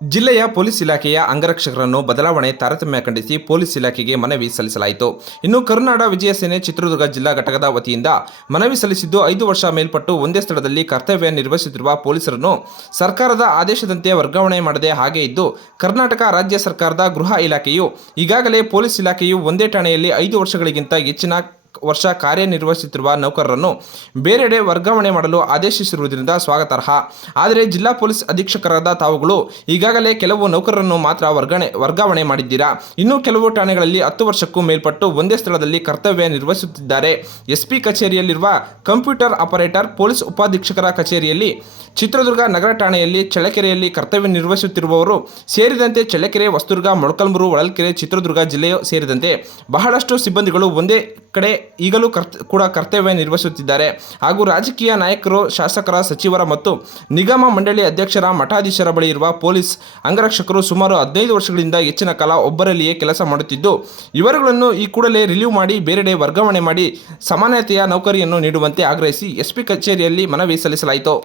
ಜಿಲ್ಲೆಯ ಪೊಲೀಸ್ ಇಲಾಖೆಯ ಅಂಗರಕ್ಷಕರನ್ನು ಬದಲಾವಣೆ ತಾರತಮ್ಯ ಖಂಡಿಸಿ ಪೊಲೀಸ್ ಇಲಾಖೆಗೆ ಮನವಿ ಸಲ್ಲಿಸಲಾಯಿತು. ಇನ್ನು ಕರುನಾಡ ವಿಜಯ ಸೇನೆ ಚಿತ್ರದುರ್ಗ ಜಿಲ್ಲಾ ಘಟಕದ ವತಿಯಿಂದ ಮನವಿ ಸಲ್ಲಿಸಿದ್ದು ಐದು ವರ್ಷ ಮೇಲ್ಪಟ್ಟು ಒಂದೇ ಸ್ಥಳದಲ್ಲಿ ಕರ್ತವ್ಯ ನಿರ್ವಹಿಸುತ್ತಿರುವ ಪೊಲೀಸರನ್ನು ಸರ್ಕಾರದ ಆದೇಶದಂತೆ ವರ್ಗಾವಣೆ ಮಾಡದೆ ಹಾಗೆ ಇದ್ದು, ಕರ್ನಾಟಕ ರಾಜ್ಯ ಸರ್ಕಾರದ ಗೃಹ ಇಲಾಖೆಯು ಈಗಾಗಲೇ ಪೊಲೀಸ್ ಇಲಾಖೆಯು ಒಂದೇ ಠಾಣೆಯಲ್ಲಿ ಐದು ವರ್ಷಗಳಿಗಿಂತ ಹೆಚ್ಚಿನ ವರ್ಷ ಕಾರ್ಯನಿರ್ವಹಿಸುತ್ತಿರುವ ನೌಕರರನ್ನು ಬೇರೆಡೆ ವರ್ಗಾವಣೆ ಮಾಡಲು ಆದೇಶಿಸಿರುವುದರಿಂದ ಸ್ವಾಗತಾರ್ಹ. ಆದರೆ ಜಿಲ್ಲಾ ಪೊಲೀಸ್ ಅಧೀಕ್ಷಕರಾದ ತಾವುಗಳು ಈಗಾಗಲೇ ಕೆಲವು ನೌಕರರನ್ನು ಮಾತ್ರ ವರ್ಗಣೆ, ವರ್ಗಾವಣೆ ಮಾಡಿದ್ದೀರಾ? ಇನ್ನೂ ಕೆಲವು ಠಾಣೆಗಳಲ್ಲಿ ಹತ್ತು ವರ್ಷಕ್ಕೂ ಮೇಲ್ಪಟ್ಟು ಒಂದೇ ಸ್ಥಳದಲ್ಲಿ ಕರ್ತವ್ಯ ನಿರ್ವಹಿಸುತ್ತಿದ್ದಾರೆ. ಎಸ್ಪಿ ಕಚೇರಿಯಲ್ಲಿರುವ ಕಂಪ್ಯೂಟರ್ ಆಪರೇಟರ್, ಪೊಲೀಸ್ ಉಪಾಧೀಕ್ಷಕರ ಕಚೇರಿಯಲ್ಲಿ ಚಿತ್ರದುರ್ಗ ನಗರ ಠಾಣೆಯಲ್ಲಿ ಚಳ್ಳಕೆರೆಯಲ್ಲಿ ಕರ್ತವ್ಯ ನಿರ್ವಹಿಸುತ್ತಿರುವವರು ಸೇರಿದಂತೆ ಚಳ್ಳಕೆರೆ ವಸ್ತುರ್ಗ ಮೊಳಕಲ್ಮೂರು, ಹೊಳಲ್ಕೆರೆ, ಚಿತ್ರದುರ್ಗ ಜಿಲ್ಲೆಯು ಸೇರಿದಂತೆ ಬಹಳಷ್ಟು ಸಿಬ್ಬಂದಿಗಳು ಒಂದೇ ಕಡೆ ಈಗಲೂ ಕರ್ತ, ಕೂಡ ಕರ್ತವ್ಯ ನಿರ್ವಹಿಸುತ್ತಿದ್ದಾರೆ. ಹಾಗೂ ರಾಜಕೀಯ ನಾಯಕರು, ಶಾಸಕರ ಸಚಿವರ ಮತ್ತು ನಿಗಮ ಮಂಡಳಿ ಅಧ್ಯಕ್ಷರ ಮಠಾಧೀಶರ ಬಳಿ ಇರುವ ಪೊಲೀಸ್ ಅಂಗರಕ್ಷಕರು ಸುಮಾರು ಹದಿನೈದು ವರ್ಷಗಳಿಂದ ಹೆಚ್ಚಿನ ಕಾಲ ಒಬ್ಬರಲ್ಲಿಯೇ ಕೆಲಸ ಮಾಡುತ್ತಿದ್ದು, ಇವರುಗಳನ್ನು ಈ ಕೂಡಲೇ ರಿಲೀವ್ ಮಾಡಿ ಬೇರೆಡೆ ವರ್ಗಾವಣೆ ಮಾಡಿ ಸಮಾನತೆಯ ನೌಕರಿಯನ್ನು ನೀಡುವಂತೆ ಆಗ್ರಹಿಸಿ ಎಸ್ಪಿ ಕಚೇರಿಯಲ್ಲಿ ಮನವಿ ಸಲ್ಲಿಸಲಾಯಿತು.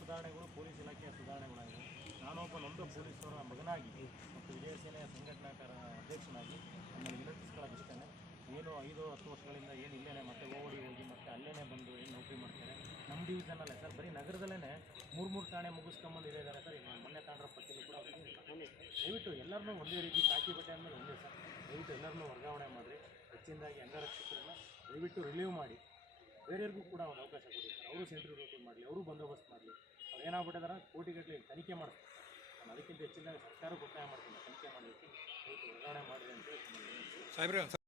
ಸುಧಾರಣೆಗಳು ಪೊಲೀಸ್ ಇಲಾಖೆಯ ನಾನೊಬ್ಬ ನೊಂದ ಪೊಲೀಸರ ಮಗನಾಗಿ ಮತ್ತು ವಿಜಯ ಸೇನೆಯ ಸಂಘಟನಾಕಾರ ಅಧ್ಯಕ್ಷನಾಗಿ ನಮ್ಮನ್ನು ವಿನಂತಿಸ್ಕೊಳ್ಳೋದಿಷ್ಟೇ ಏನು ಐದು, ಹತ್ತು ವರ್ಷಗಳಿಂದ ಏನು ಇಲ್ಲೇನೆ, ಮತ್ತೆ ಓಡಿ ಹೋಗಿ ಮತ್ತೆ ಅಲ್ಲೇನೆ ಬಂದು ಏನು ನೌಕರಿ ಮಾಡ್ತಾರೆ. ನಮ್ಮ ಡಿವಿಷನಲ್ಲೇ ಸರ್, ಬರೀ ನಗರದಲ್ಲೇ ಮೂರು ಮೂರು ಠಾಣೆ ಮುಗಿಸ್ಕೊಂಬಂದಿದ್ದಾರೆ ಸರ್. ಮೊನ್ನೆ ತಾಂಡ್ರ ಪಟ್ಟಿಯಲ್ಲಿ ಕೂಡ ದಯವಿಟ್ಟು ಎಲ್ಲರನ್ನೂ ಒಂದೇ ರೀತಿ ಕಾಕಿ ಬಟ್ಟೆ ಅಂದಮೇಲೆ ಒಂದೇ ಸರ್. ದಯವಿಟ್ಟು ಎಲ್ಲರನ್ನೂ ವರ್ಗಾವಣೆ ಮಾಡಿರಿ. ಹೆಚ್ಚಿನದಾಗಿ ಅಂಗರಕ್ಷಕರನ್ನು ದಯವಿಟ್ಟು ರಿಲೀವ್ ಮಾಡಿ. ಬೇರೆಯವ್ರಿಗೂ ಕೂಡ ಒಂದು ಅವಕಾಶ ಕೊಡಿ ಸರ್. ಅವರು ಸೆಂಟ್ರಲ್ ಡ್ಯೂಟಿ ಮಾಡಲಿ, ಅವರು ಬಂದೋಬಸ್ತ್ ಮಾಡಲಿ. ಅವ್ರು ಏನಾಗ್ಬಿಟ್ಟಿದಾರೆ ಕೋಟಿಗಟ್ಟಲೆ ತನಿಖೆ ಮಾಡಿಸ್ತಾರೆ. ಅದಕ್ಕಿಂತ ಹೆಚ್ಚಿನ ಸರ್ಕಾರ ಒತ್ತಾಯ ಮಾಡ್ತೀನಿ ತನಿಖೆ ಮಾಡಲಿಕ್ಕೆ ವರ್ಗಾವಣೆ ಮಾಡಿದೆ ಅಂತ ಹೇಳಿ.